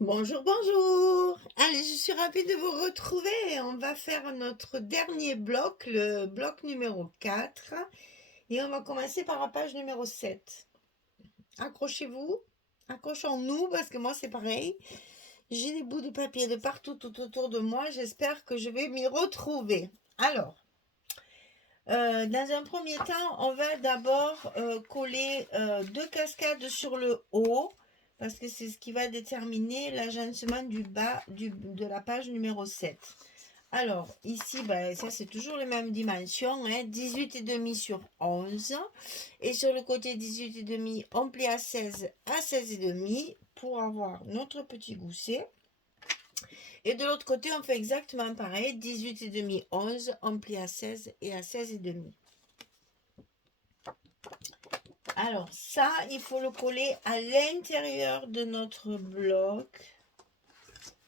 Bonjour, bonjour. Allez, je suis ravie de vous retrouver. On va faire notre dernier bloc, le bloc numéro 4. Et on va commencer par la page numéro 7. Accrochez-vous, accrochons-nous, parce que moi c'est pareil. J'ai des bouts de papier de partout tout autour de moi. J'espère que je vais m'y retrouver. Alors, dans un premier temps, on va d'abord coller deux cascades sur le haut parce que c'est ce qui va déterminer l'agencement du bas de la page numéro 7. Alors, ici, ça c'est toujours les mêmes dimensions, 18,5 sur 11. Et sur le côté 18,5, on plie à 16 16,5 pour avoir notre petit gousset. Et de l'autre côté, on fait exactement pareil, 18,5, 11, on plie à 16 et à 16,5. Alors ça, il faut le coller à l'intérieur de notre bloc,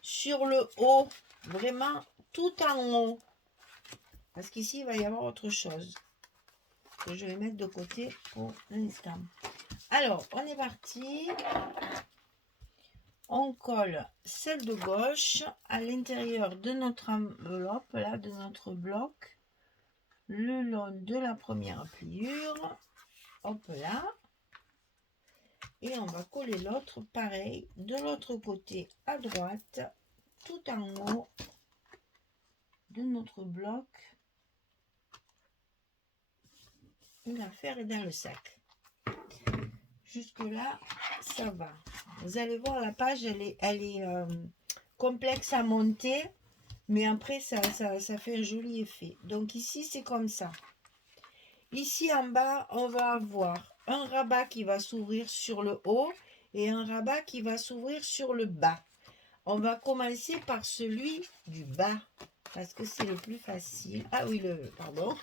sur le haut, vraiment tout en haut. Parce qu'ici, il va y avoir autre chose que je vais mettre de côté pour l'instant. Alors, on est parti. On colle celle de gauche à l'intérieur de notre enveloppe, là, de notre bloc, le long de la première pliure. Hop là. Et on va coller l'autre pareil de l'autre côté à droite, tout en haut de notre bloc. L'affaire est dans le sac. Jusque là, ça va. Vous allez voir, la page, elle est complexe à monter, mais après, ça fait un joli effet. Donc ici, c'est comme ça. Ici en bas, on va avoir un rabat qui va s'ouvrir sur le haut et un rabat qui va s'ouvrir sur le bas. On va commencer par celui du bas, parce que c'est le plus facile. Ah oui, pardon.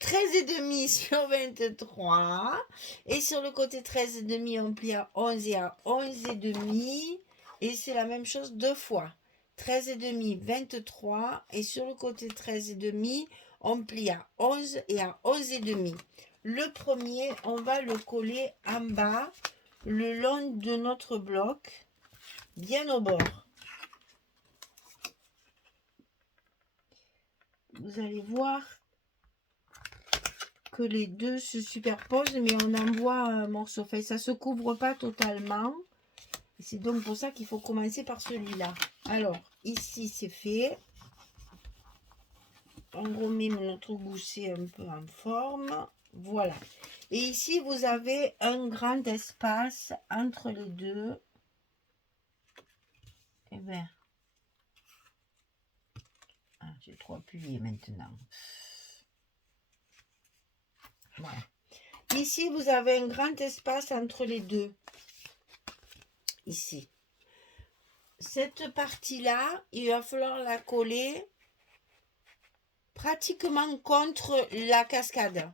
13,5 sur 23. Et sur le côté 13,5, on plie à 11 et à 11,5. Et c'est la même chose deux fois. 13,5, 23. Et sur le côté 13,5, on plie à 11 et à 11,5. Le premier, on va le coller en bas, le long de notre bloc, bien au bord. Vous allez voir que les deux se superposent, mais on en voit un morceau. Enfin, ça ne se couvre pas totalement. C'est donc pour ça qu'il faut commencer par celui-là. Alors, ici, c'est fait. On remet notre gousset un peu en forme. Voilà. Et ici, vous avez un grand espace entre les deux. Eh bien, j'ai trop appuyé maintenant. Voilà. Ici, vous avez un grand espace entre les deux. Ici. Cette partie-là, il va falloir la coller pratiquement contre la cascade.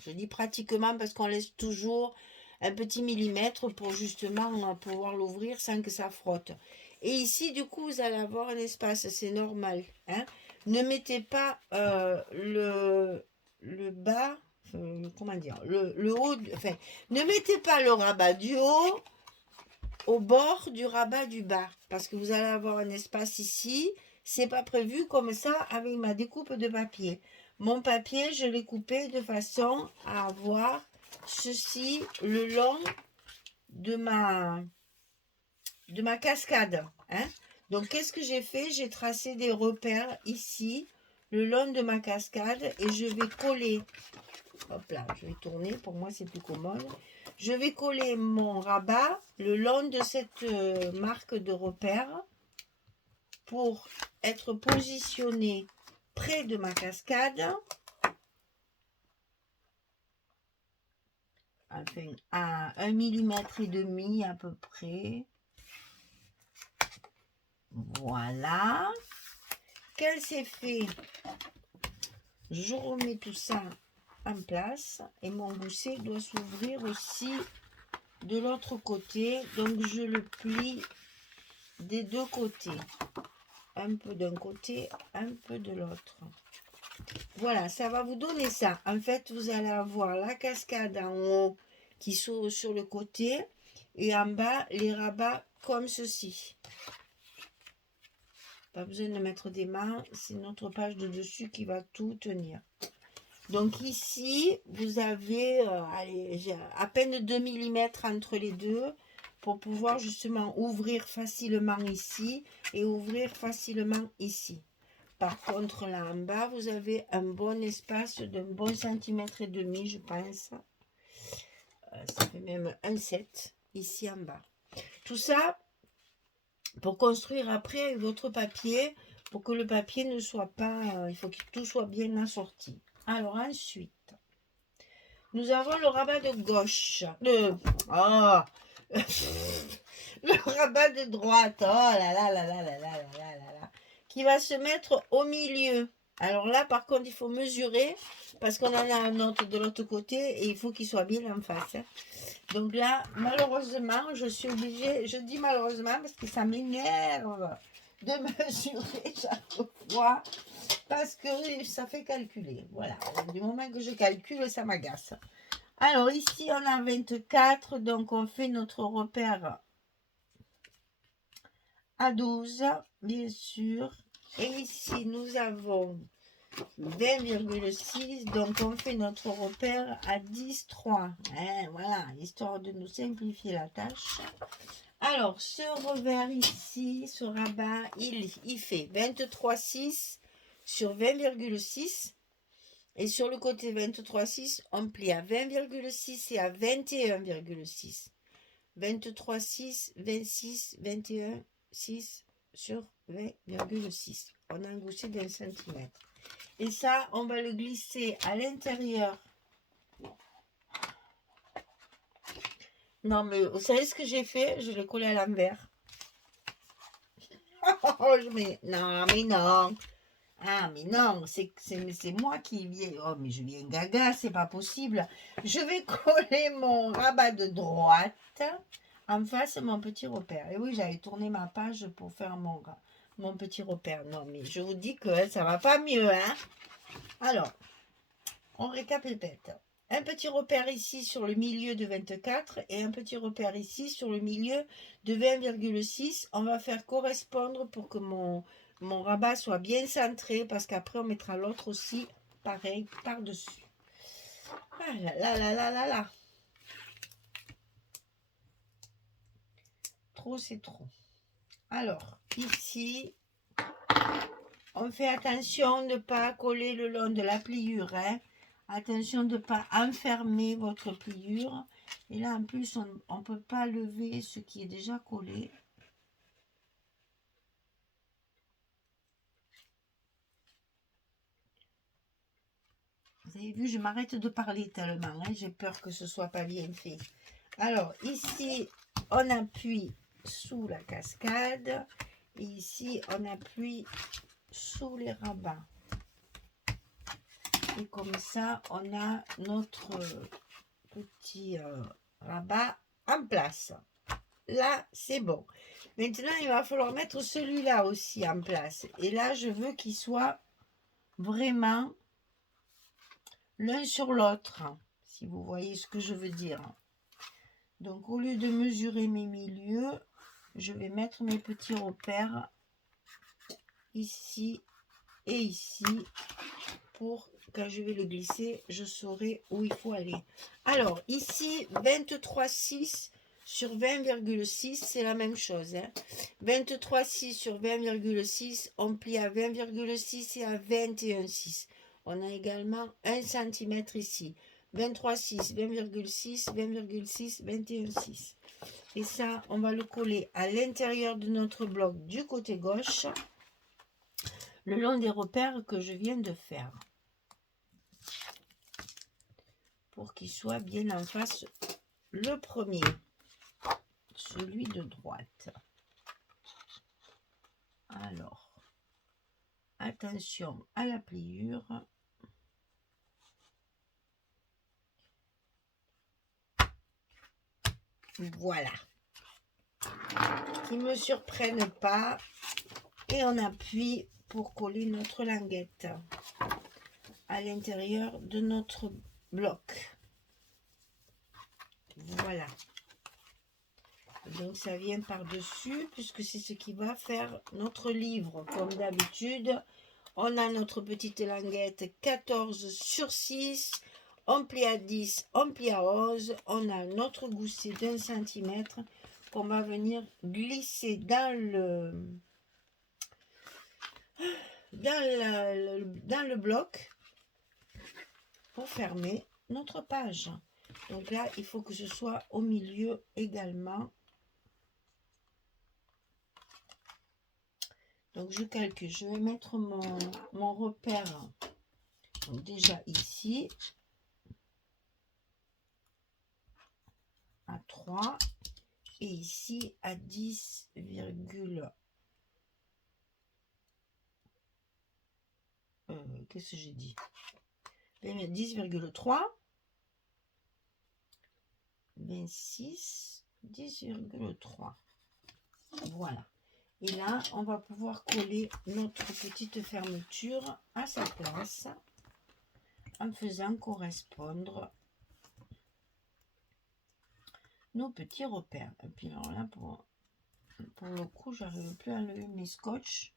Je dis pratiquement parce qu'on laisse toujours un petit millimètre pour justement pouvoir l'ouvrir sans que ça frotte. Et ici, du coup, vous allez avoir un espace, c'est normal. Ne mettez pas le bas, comment dire, le haut, enfin, ne mettez pas le rabat du haut au bord du rabat du bas, parce que vous allez avoir un espace ici. C'est pas prévu comme ça avec ma découpe de papier. Mon papier, je l'ai coupé de façon à avoir ceci le long de ma cascade. Donc, qu'est-ce que j'ai fait? J'ai tracé des repères ici, le long de ma cascade, et je vais coller. Hop là, je vais tourner, pour moi c'est plus commode. Je vais coller mon rabat le long de cette marque de repère pour être positionné près de ma cascade. Enfin, à 1,5 mm à peu près. Voilà. Quand c'est fait, je remets tout ça en place et mon gousset doit s'ouvrir aussi de l'autre côté. Donc, je le plie des deux côtés. Un peu d'un côté, un peu de l'autre. Voilà, ça va vous donner ça. En fait, vous allez avoir la cascade en haut qui s'ouvre sur le côté et en bas les rabats comme ceci. Pas besoin de mettre des mains, c'est notre page de dessus qui va tout tenir. Donc ici, vous avez allez, j'ai à peine 2 mm entre les deux pour pouvoir justement ouvrir facilement ici et ouvrir facilement ici. Par contre, là en bas, vous avez un bon espace d'un bon centimètre et demi, je pense. Ça fait même 1,7 ici en bas. Tout ça pour construire après avec votre papier, pour que le papier ne soit pas, il faut que tout soit bien assorti. Alors ensuite, nous avons le rabat de gauche, le rabat de droite, oh là là là là là là là là là, qui va se mettre au milieu. Alors là, par contre, il faut mesurer, parce qu'on en a un autre de l'autre côté, et il faut qu'il soit bien en face. Hein. Donc là, malheureusement, je suis obligée, je dis malheureusement, parce que ça m'énerve de mesurer chaque fois, parce que ça fait calculer. Voilà, du moment que je calcule, ça m'agace. Alors ici, on a 24, donc on fait notre repère à 12, bien sûr. Et ici, nous avons 20,6, donc on fait notre repère à 10,3. Hein, voilà, histoire de nous simplifier la tâche. Alors, ce revers ici, ce rabat, il fait 23,6 sur 20,6. Et sur le côté 23,6, on plie à 20,6 et à 21,6. 23,6, 26, 21, 6 sur 20,6. On a un gousset d'un centimètre. Et ça, on va le glisser à l'intérieur. Non, mais vous savez ce que j'ai fait? Je l'ai collé à l'envers. Non, mais non. Ah, mais non, c'est moi qui viens. Oh, mais je viens gaga, c'est pas possible. Je vais coller mon rabat de droite en face de mon petit repère. Et oui, j'avais tourné ma page pour faire mon petit repère. Non, mais je vous dis que ça va pas mieux, hein. Alors, on récapitule. Un petit repère ici sur le milieu de 24 et un petit repère ici sur le milieu de 20,6. On va faire correspondre pour que mon rabat soit bien centré parce qu'après on mettra l'autre aussi pareil par-dessus. Ah là là là là là là. Trop c'est trop. Alors ici, on fait attention de ne pas coller le long de la pliure. Hein. Attention de ne pas enfermer votre pliure. Et là, en plus, on ne peut pas lever ce qui est déjà collé. Vous avez vu, je m'arrête de parler tellement. Hein, j'ai peur que ce ne soit pas bien fait. Alors, ici, on appuie sous la cascade. Et ici, on appuie sous les rabats. Et comme ça, on a notre petit rabat en place. Là, c'est bon. Maintenant, il va falloir mettre celui-là aussi en place. Et là, je veux qu'il soit vraiment l'un sur l'autre. Si vous voyez ce que je veux dire. Donc, au lieu de mesurer mes milieux, je vais mettre mes petits repères ici et ici pour quand je vais le glisser, je saurai où il faut aller. Alors, ici, 23,6 sur 20,6, c'est la même chose. Hein. 23,6 sur 20,6, on plie à 20,6 et à 21,6. On a également 1 cm ici. 23,6, 20,6, 20,6, 21,6. Et ça, on va le coller à l'intérieur de notre bloc du côté gauche, le long des repères que je viens de faire. Pour qu'il soit bien en face le premier, celui de droite. Alors, attention à la pliure. Voilà. Qu'ils ne me surprennent pas. Et on appuie pour coller notre languette à l'intérieur de notre bloc. Voilà. Donc ça vient par-dessus, puisque c'est ce qui va faire notre livre. Comme d'habitude, on a notre petite languette 14 sur 6. On plie à 10, on plie à 11. On a notre gousset d'1 centimètre qu'on va venir glisser dans le bloc pour fermer notre page. Donc là, il faut que ce soit au milieu également. Donc je calcule, je vais mettre mon repère donc déjà ici à 3 et ici à 10, qu'est-ce que j'ai dit? 10,3, 26, 10,3. Voilà. Et là, on va pouvoir coller notre petite fermeture à sa place en faisant correspondre nos petits repères. Et puis alors là, pour le coup, j'arrive plus à lever mes scotch.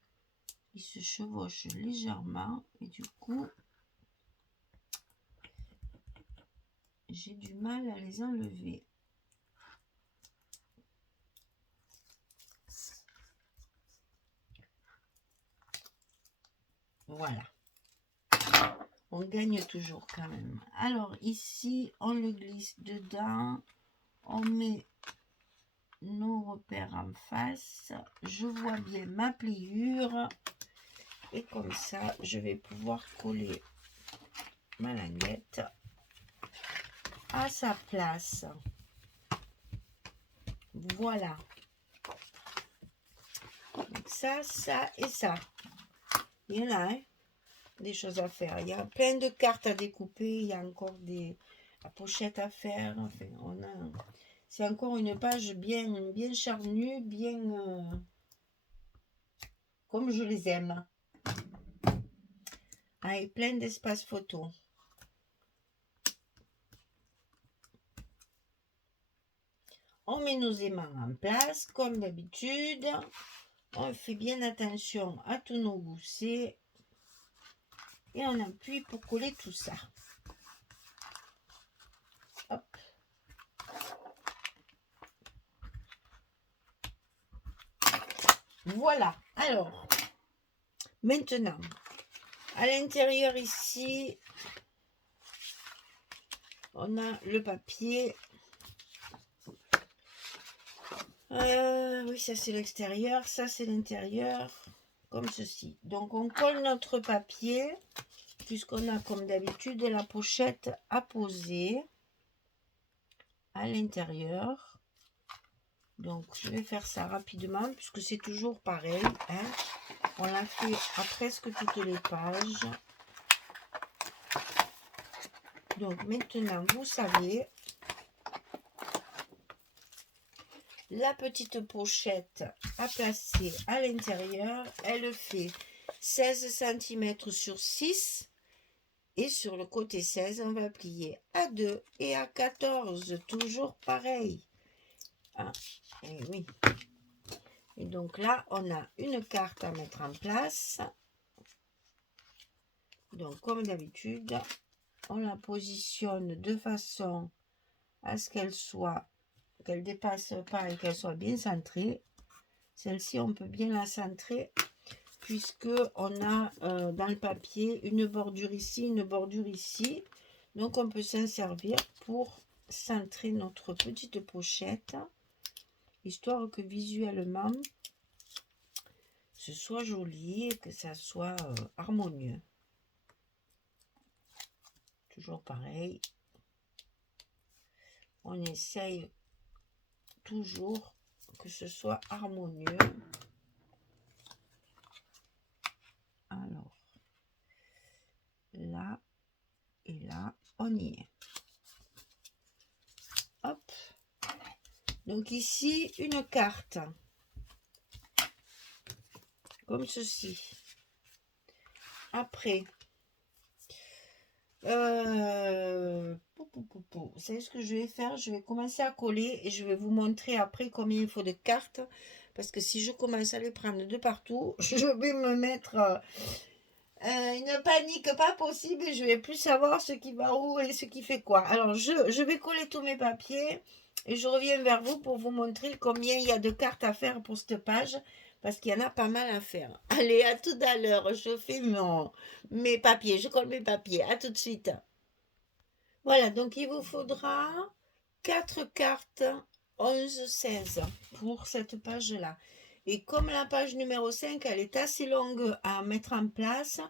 Ils se chevauchent légèrement et du coup, j'ai du mal à les enlever. Voilà. On gagne toujours quand même. Alors ici, on le glisse dedans. On met nos repères en face. Je vois bien ma pliure. Et comme ça, je vais pouvoir coller ma languette à sa place. Voilà. Donc ça et ça. Il y en a, hein, des choses à faire. Il y a plein de cartes à découper. Il y a encore la pochette à faire. Enfin, c'est encore une page bien charnue, bien comme je les aime. Avec plein d'espace photo. On met nos aimants en place, comme d'habitude. On fait bien attention à tous nos goussets. Et on appuie pour coller tout ça. Hop. Voilà. Alors, maintenant, à l'intérieur ici, on a le papier. Oui, ça c'est l'extérieur, ça c'est l'intérieur, comme ceci. Donc on colle notre papier, puisqu'on a comme d'habitude la pochette à poser à l'intérieur. Donc je vais faire ça rapidement, puisque c'est toujours pareil, hein. On l'a fait à presque toutes les pages. Donc maintenant, vous savez, la petite pochette à placer à l'intérieur, elle fait 16 cm sur 6. Et sur le côté 16, on va plier à 2 et à 14. Toujours pareil. Ah, et oui. Et donc là, on a une carte à mettre en place. Donc, comme d'habitude, on la positionne de façon à ce qu'elle dépasse pas et qu'elle soit bien centrée. Celle-ci, on peut bien la centrer puisque on a dans le papier une bordure ici, une bordure ici. Donc, on peut s'en servir pour centrer notre petite pochette, histoire que visuellement, ce soit joli et que ça soit harmonieux. Toujours pareil. On essaye toujours que ce soit harmonieux. Alors, là et là, on y est. Hop. Donc ici, une carte. Comme ceci. Après, Vous savez ce que je vais faire? Je vais commencer à coller et je vais vous montrer après combien il faut de cartes. Parce que si je commence à les prendre de partout, je vais me mettre une panique pas possible et je vais plus savoir ce qui va où et ce qui fait quoi. Alors, je vais coller tous mes papiers et je reviens vers vous pour vous montrer combien il y a de cartes à faire pour cette page. Parce qu'il y en a pas mal à faire. Allez, à tout à l'heure. Je fais mes papiers. Je colle mes papiers. À tout de suite. Voilà, donc il vous faudra 4 cartes 11-16 pour cette page-là. Et comme la page numéro 5, elle est assez longue à mettre en place,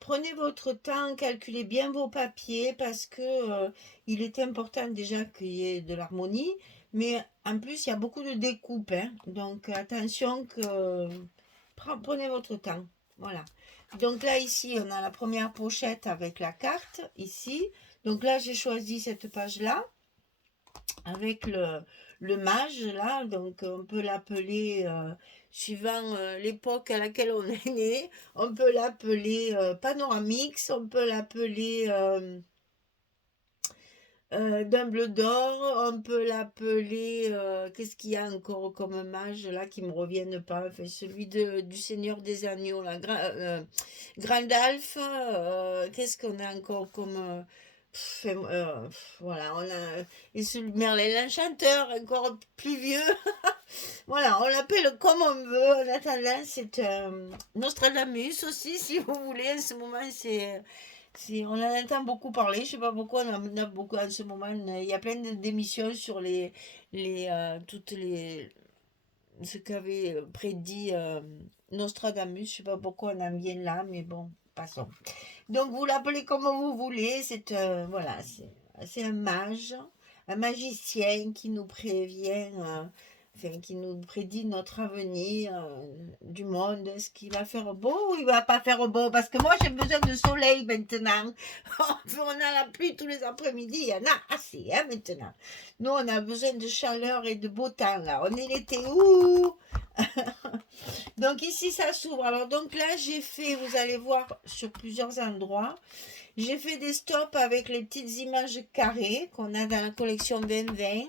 prenez votre temps, calculez bien vos papiers parce que il est important déjà qu'il y ait de l'harmonie, mais en plus il y a beaucoup de découpes, hein. Donc attention que prenez votre temps. Voilà. Donc là ici on a la première pochette avec la carte ici. Donc là j'ai choisi cette page là avec le mage là, donc on peut l'appeler suivant l'époque à laquelle on est né, on peut l'appeler Panoramix, on peut l'appeler Dumbledore, on peut l'appeler qu'est-ce qu'il y a encore comme mage là qui me reviennent pas, enfin, celui du Seigneur des Agneaux là, Grandalf, qu'est-ce qu'on a encore comme voilà, on a et celui Merlin l'Enchanteur, encore plus vieux. Voilà, on l'appelle comme on veut. En attendant, c'est Nostradamus aussi, si vous voulez. En ce moment, on en entend beaucoup parler. Je sais pas pourquoi on en a beaucoup en ce moment. Il y a plein d'émissions sur toutes les ce qu'avait prédit Nostradamus. Je sais pas pourquoi on en vient là, mais bon, passons. Donc vous l'appelez comme vous voulez. Voilà, c'est un magicien qui nous prévient. Enfin, qui nous prédit notre avenir du monde, est-ce qu'il va faire beau ou il va pas faire beau? Parce que moi j'ai besoin de soleil maintenant. On a la pluie tous les après-midi, il y en a assez hein, maintenant. Nous on a besoin de chaleur et de beau temps là. On est l'été, ouh. Donc ici ça s'ouvre. Alors donc là j'ai fait, vous allez voir sur plusieurs endroits, j'ai fait des stops avec les petites images carrées qu'on a dans la collection 2020.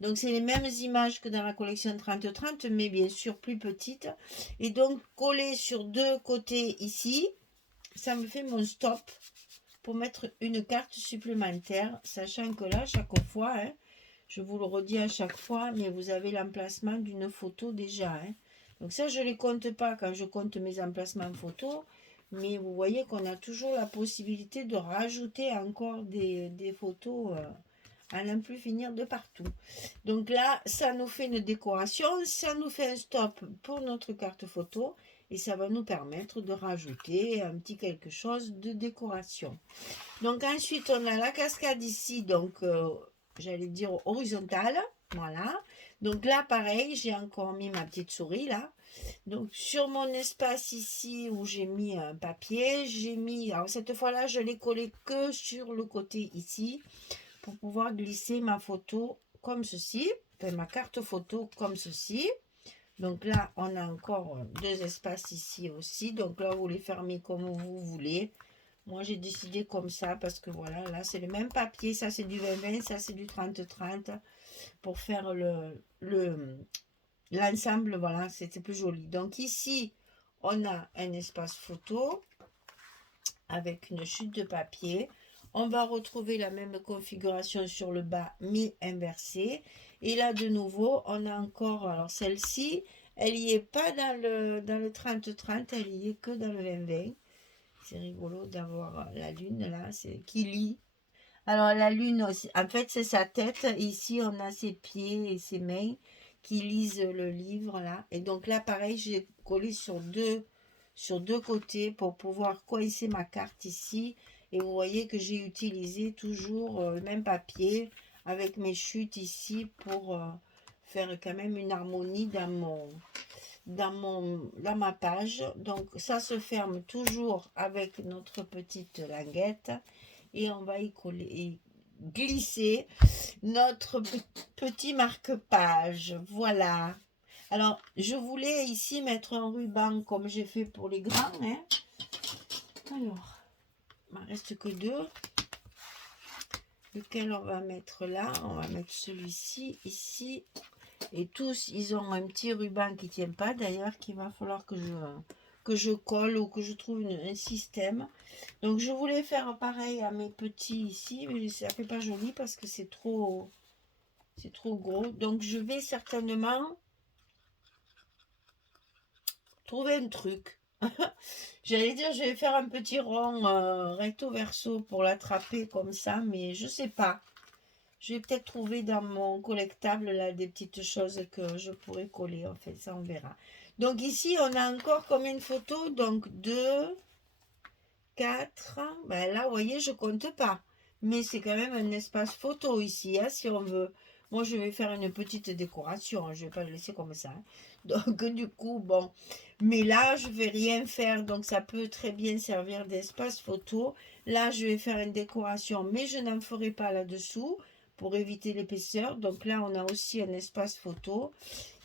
Donc, c'est les mêmes images que dans la collection 30-30, mais bien sûr plus petites. Et donc, collé sur deux côtés ici, ça me fait mon stop pour mettre une carte supplémentaire, sachant que là, chaque fois, hein, je vous le redis à chaque fois, mais vous avez l'emplacement d'une photo déjà. Hein. Donc ça, je ne les compte pas quand je compte mes emplacements photos, mais vous voyez qu'on a toujours la possibilité de rajouter encore des photos à n'en plus finir de partout. Donc là, ça nous fait une décoration, ça nous fait un stop pour notre carte photo et ça va nous permettre de rajouter un petit quelque chose de décoration. Donc ensuite, on a la cascade ici, donc j'allais dire horizontale, voilà. Donc là, pareil, j'ai encore mis ma petite souris là. Donc sur mon espace ici où j'ai mis un papier, j'ai mis, alors cette fois-là, je l'ai collé que sur le côté ici pour pouvoir glisser ma photo comme ceci, enfin, ma carte photo comme ceci. Donc là, on a encore deux espaces ici aussi. Donc là, vous les fermez comme vous voulez. Moi, j'ai décidé comme ça parce que voilà, là, c'est le même papier. Ça, c'est du 20-20, ça, c'est du 30-30 pour faire l'ensemble. Voilà, c'était plus joli. Donc ici, on a un espace photo avec une chute de papier. On va retrouver la même configuration sur le bas, mais inversée. Et là, de nouveau, on a encore, alors celle-ci, elle n'y est pas dans le 30-30, elle y est que dans le 20-20. C'est rigolo d'avoir la lune là, c'est qui lit. Alors la lune aussi, en fait c'est sa tête. Ici on a ses pieds et ses mains qui lisent le livre là. Et donc là pareil, j'ai collé sur deux côtés pour pouvoir coincer ma carte ici. Et vous voyez que j'ai utilisé toujours le même papier avec mes chutes ici pour faire quand même une harmonie dans ma page. Donc ça se ferme toujours avec notre petite languette et on va y coller et glisser notre petit marque-page. Voilà. Alors, je voulais ici mettre un ruban comme j'ai fait pour les grands. Hein. Alors, Il ne reste que deux. Lequel on va mettre là? On va mettre celui-ci, ici. Et tous, ils ont un petit ruban qui ne tient pas, d'ailleurs, qu'il va falloir que je colle ou que je trouve un système. Donc, je voulais faire pareil à mes petits ici, mais ça ne fait pas joli parce que c'est trop gros. Donc, je vais certainement trouver un truc. J'allais dire, je vais faire un petit rond recto verso pour l'attraper comme ça, mais je sais pas. Je vais peut-être trouver dans mon collectable là des petites choses que je pourrais coller. En fait, ça on verra. Donc ici, on a encore combien de photos? Donc 2, 4. Ben là, vous voyez, je compte pas. Mais c'est quand même un espace photo ici, hein, si on veut. Moi, je vais faire une petite décoration. Je vais pas le laisser comme ça, hein. Donc, du coup, bon. Mais là, je vais rien faire. Donc, ça peut très bien servir d'espace photo. Là, je vais faire une décoration, mais je n'en ferai pas là-dessous pour éviter l'épaisseur. Donc là, on a aussi un espace photo.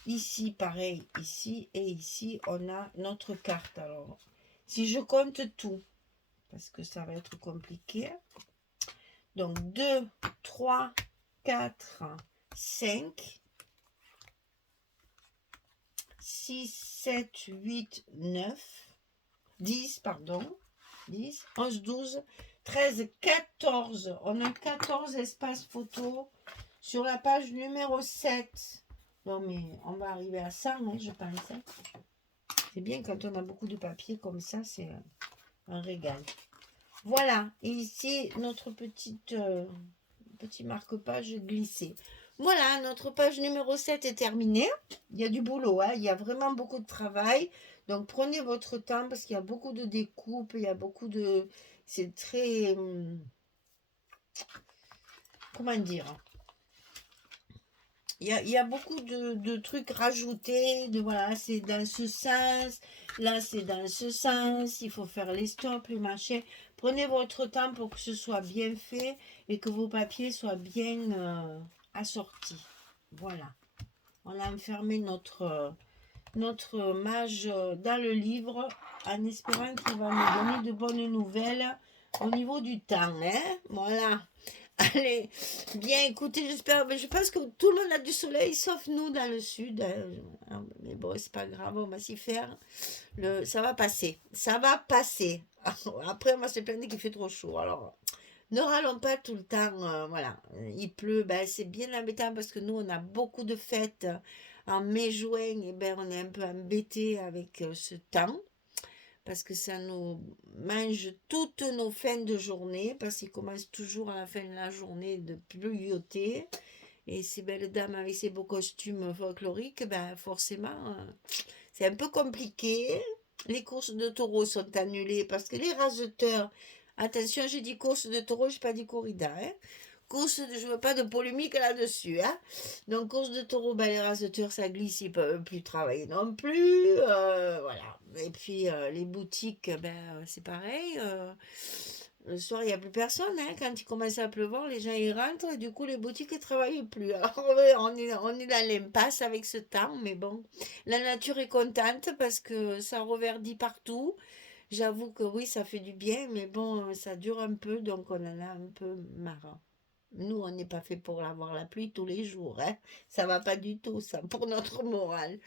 Ici, pareil, ici et ici, on a notre carte. Alors, si je compte tout, parce que ça va être compliqué. Donc 2, 3, 4, 5, 6, 7, 8, 9, 10, pardon, 10, 11, 12, 13, 14. On a 14 espaces photos sur la page numéro 7. Non mais on va arriver à ça, hein, je pense. C'est bien quand on a beaucoup de papier comme ça, c'est un régal. Voilà, et ici notre petit marque-page glissé. Voilà, notre page numéro 7 est terminée. Il y a du boulot, hein, il y a vraiment beaucoup de travail. Donc prenez votre temps parce qu'il y a beaucoup de découpes, il y a beaucoup de... C'est très... comment dire? Il y a beaucoup de trucs rajoutés, de voilà, c'est dans ce sens, là c'est dans ce sens, il faut faire les stops, les machins. Prenez votre temps pour que ce soit bien fait et que vos papiers soient bien assortis. Voilà. On a enfermé notre mage dans le livre en espérant qu'il va nous donner de bonnes nouvelles au niveau du temps. Hein? Voilà. Allez, bien écoutez, j'espère, mais je pense que tout le monde a du soleil, sauf nous dans le sud, hein. Mais bon, c'est pas grave, on va s'y faire. Ça va passer, ça va passer. Après, on va se plaindre qu'il fait trop chaud. Alors, ne râlons pas tout le temps, voilà. Il pleut, ben, c'est bien embêtant parce que nous, on a beaucoup de fêtes en mai-juin, et ben, on est un peu embêtés avec ce temps parce que ça nous mange toutes nos fins de journée, parce qu'il commence toujours à la fin de la journée de pluvioter. Et ces belles dames avec ces beaux costumes folkloriques, ben forcément, c'est un peu compliqué. Les courses de taureaux sont annulées parce que les raseteurs, attention, j'ai dit course de taureaux, je n'ai pas dit corrida, hein. Je ne veux pas de polémique là-dessus, hein. Donc, course de taureau, ben, les raseteurs, ça glisse, ils ne peuvent plus travailler non plus. Voilà. Et puis, les boutiques, ben, c'est pareil. Le soir, il n'y a plus personne, hein. Quand il commence à pleuvoir, les gens ils rentrent et du coup, les boutiques ne travaillent plus. Alors, on est dans l'impasse avec ce temps, mais bon, la nature est contente parce que ça reverdit partout. J'avoue que oui, ça fait du bien, mais bon, ça dure un peu, donc on en a un peu marre. Nous, on n'est pas fait pour avoir la pluie tous les jours, hein. Ça va pas du tout, ça, pour notre morale.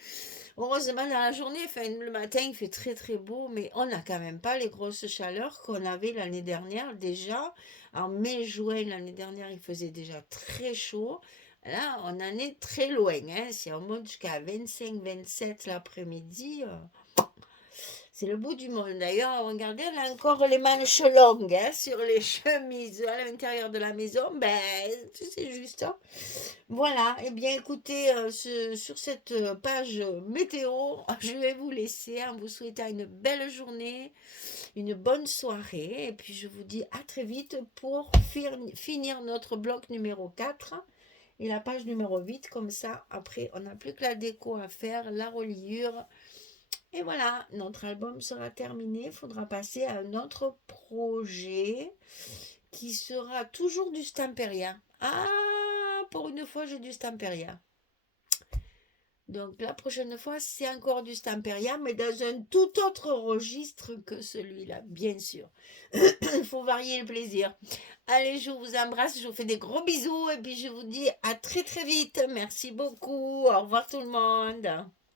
Heureusement, dans la journée, enfin, le matin, il fait très très beau, mais on n'a quand même pas les grosses chaleurs qu'on avait l'année dernière. Déjà, en mai-juin, l'année dernière, il faisait déjà très chaud. Là, on en est très loin, hein. Si on monte jusqu'à 25-27 l'après-midi, c'est le bout du monde. D'ailleurs, regardez, on a encore les manches longues, hein, sur les chemises à l'intérieur de la maison. Ben, c'est juste, hein. Voilà. Eh bien, écoutez, sur cette page météo, je vais vous laisser en vous souhaitant une belle journée, une bonne soirée. Et puis, je vous dis à très vite pour finir notre bloc numéro 4 et la page numéro 8. Comme ça, après, on n'a plus que la déco à faire, la reliure. Et voilà, notre album sera terminé. Il faudra passer à un autre projet qui sera toujours du Stamperia. Ah, pour une fois, j'ai du Stamperia. Donc la prochaine fois, c'est encore du Stamperia, mais dans un tout autre registre que celui-là, bien sûr. Il faut varier le plaisir. Allez, je vous embrasse, je vous fais des gros bisous et puis je vous dis à très très vite. Merci beaucoup. Au revoir tout le monde.